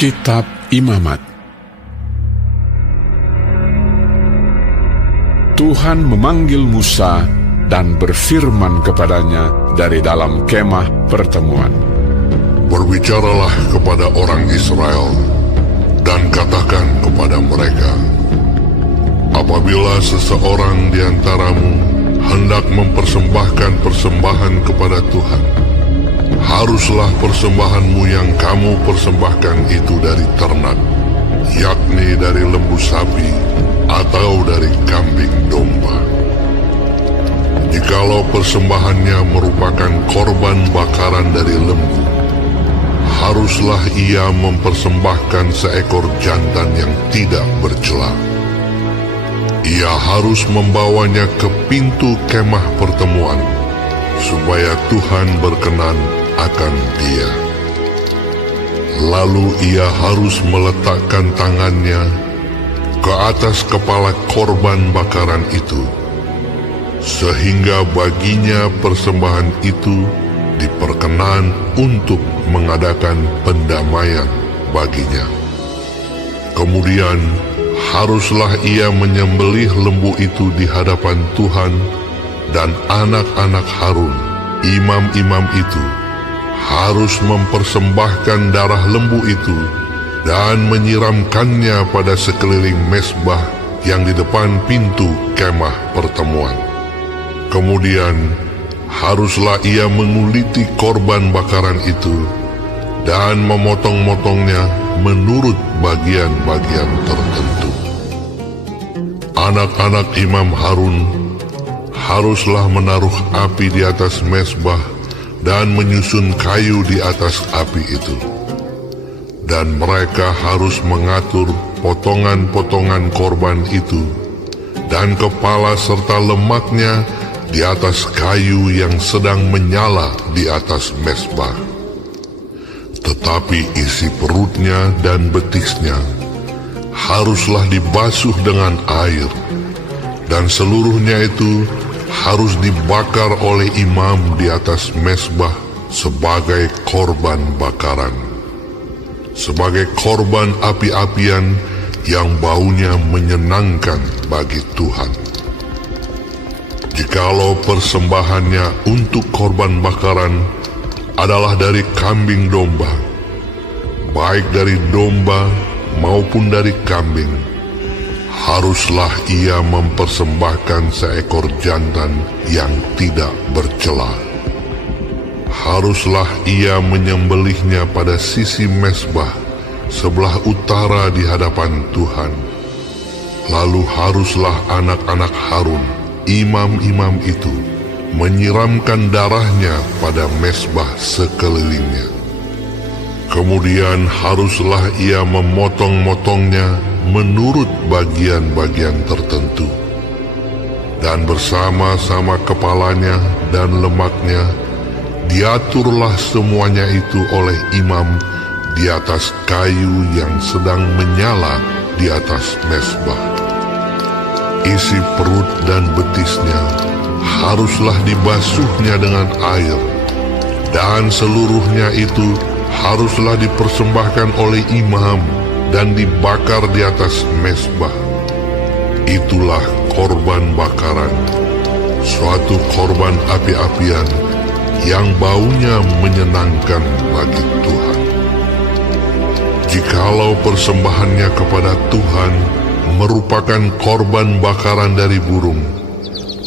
Kitab Imamat. Tuhan memanggil Musa dan berfirman kepadanya dari dalam kemah pertemuan. Berbicaralah kepada orang Israel dan katakan kepada mereka, apabila seseorang di antaramu hendak mempersembahkan persembahan kepada Tuhan, haruslah persembahanmu yang kamu persembahkan itu dari ternak, yakni dari lembu sapi atau dari kambing domba. Jikalau persembahannya merupakan korban bakaran dari lembu, haruslah ia mempersembahkan seekor jantan yang tidak bercela. Ia harus membawanya ke pintu kemah pertemuan, supaya Tuhan berkenan akan dia. Lalu ia harus meletakkan tangannya ke atas kepala korban bakaran itu, sehingga baginya persembahan itu diperkenan untuk mengadakan pendamaian baginya. Kemudian haruslah ia menyembelih lembu itu di hadapan Tuhan, dan anak-anak Harun, imam-imam itu, harus mempersembahkan darah lembu itu dan menyiramkannya pada sekeliling mezbah yang di depan pintu kemah pertemuan. Kemudian haruslah ia menguliti korban bakaran itu dan memotong-motongnya menurut bagian-bagian tertentu. Anak-anak Imam Harun haruslah menaruh api di atas mezbah dan menyusun kayu di atas api itu. Dan mereka harus mengatur potongan-potongan korban itu dan kepala serta lemaknya di atas kayu yang sedang menyala di atas mezbah. Tetapi isi perutnya dan betisnya haruslah dibasuh dengan air, dan seluruhnya itu harus dibakar oleh imam di atas mezbah sebagai korban bakaran, sebagai korban api-apian yang baunya menyenangkan bagi Tuhan. Jikalau persembahannya untuk korban bakaran adalah dari kambing domba, baik dari domba maupun dari kambing, haruslah ia mempersembahkan seekor jantan yang tidak bercela. Haruslah ia menyembelihnya pada sisi mezbah sebelah utara di hadapan Tuhan. Lalu haruslah anak-anak Harun, imam-imam itu, menyiramkan darahnya pada mezbah sekelilingnya. Kemudian haruslah ia memotong-motongnya menurut bagian-bagian tertentu, dan bersama-sama kepalanya dan lemaknya diaturlah semuanya itu oleh imam di atas kayu yang sedang menyala di atas mezbah. Isi perut dan betisnya haruslah dibasuhnya dengan air, dan seluruhnya itu haruslah dipersembahkan oleh imam dan dibakar di atas mezbah. Itulah korban bakaran, suatu korban api-apian yang baunya menyenangkan bagi Tuhan. Jikalau persembahannya kepada Tuhan merupakan korban bakaran dari burung,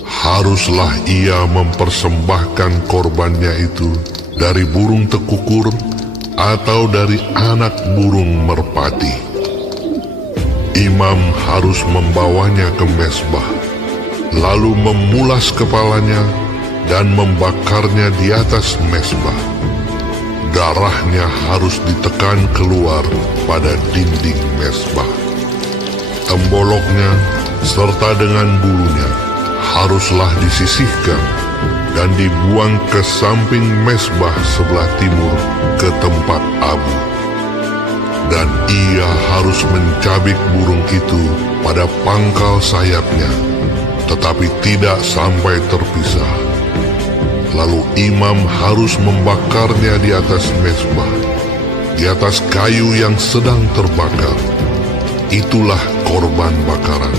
haruslah ia mempersembahkan korbannya itu dari burung tekukur atau dari anak burung merpati. Imam harus membawanya ke mezbah, lalu memulas kepalanya dan membakarnya di atas mezbah. Darahnya harus ditekan keluar pada dinding mezbah. Temboloknya serta dengan bulunya haruslah disisihkan dan dibuang ke samping mezbah sebelah timur ke tempat abu. Dan ia harus mencabik burung itu pada pangkal sayapnya, tetapi tidak sampai terpisah. Lalu imam harus membakarnya di atas mezbah. di atas kayu yang sedang terbakar. Itulah korban bakaran,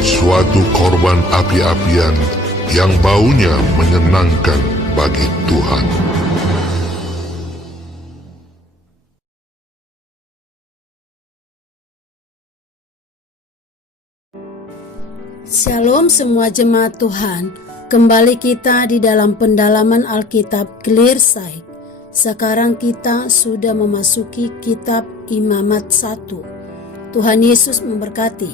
suatu korban api-apian yang baunya menyenangkan bagi Tuhan. Shalom semua jemaat Tuhan. Kembali kita di dalam pendalaman Alkitab Clear Sight. Sekarang kita sudah memasuki kitab Imamat 1. Tuhan Yesus memberkati.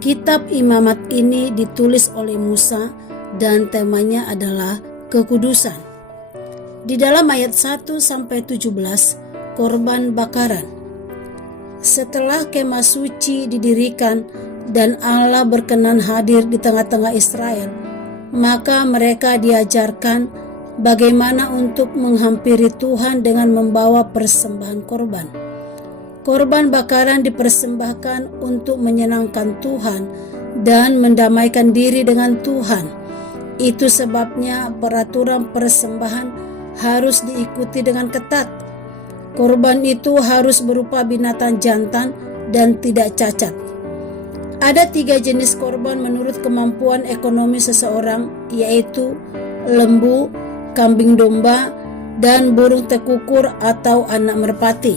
Kitab Imamat ini ditulis oleh Musa dan temanya adalah kekudusan. Di dalam ayat 1-17, korban bakaran. Setelah kemah suci didirikan dan Allah berkenan hadir di tengah-tengah Israel, maka mereka diajarkan bagaimana untuk menghampiri Tuhan dengan membawa persembahan korban. Korban bakaran dipersembahkan untuk menyenangkan Tuhan dan mendamaikan diri dengan Tuhan. Itu sebabnya peraturan persembahan harus diikuti dengan ketat. Korban itu harus berupa binatang jantan dan tidak cacat. Ada 3 jenis korban menurut kemampuan ekonomi seseorang, yaitu lembu, kambing domba, dan burung tekukur atau anak merpati.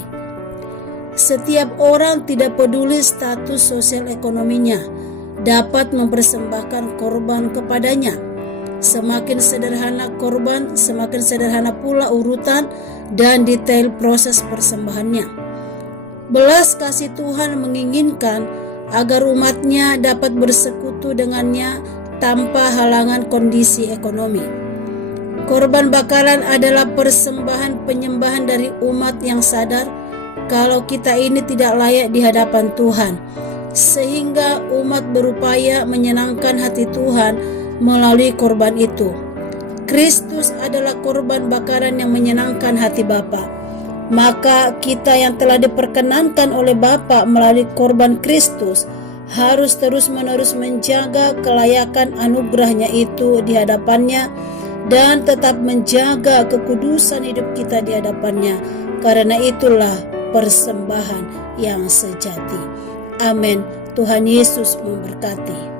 Setiap orang, tidak peduli status sosial ekonominya, dapat mempersembahkan korban kepadanya. Semakin sederhana korban, semakin sederhana pula urutan dan detail proses persembahannya. Belas kasih Tuhan menginginkan agar umatnya dapat bersekutu dengannya tanpa halangan kondisi ekonomi. Korban bakaran adalah persembahan penyembahan dari umat yang sadar kalau kita ini tidak layak di hadapan Tuhan, sehingga umat berupaya menyenangkan hati Tuhan melalui korban itu. Kristus adalah korban bakaran yang menyenangkan hati Bapa. Maka kita yang telah diperkenankan oleh Bapa melalui korban Kristus harus terus-menerus menjaga kelayakan anugerahnya itu di hadapannya dan tetap menjaga kekudusan hidup kita di hadapannya, karena itulah persembahan yang sejati. Amin. Tuhan Yesus memberkati.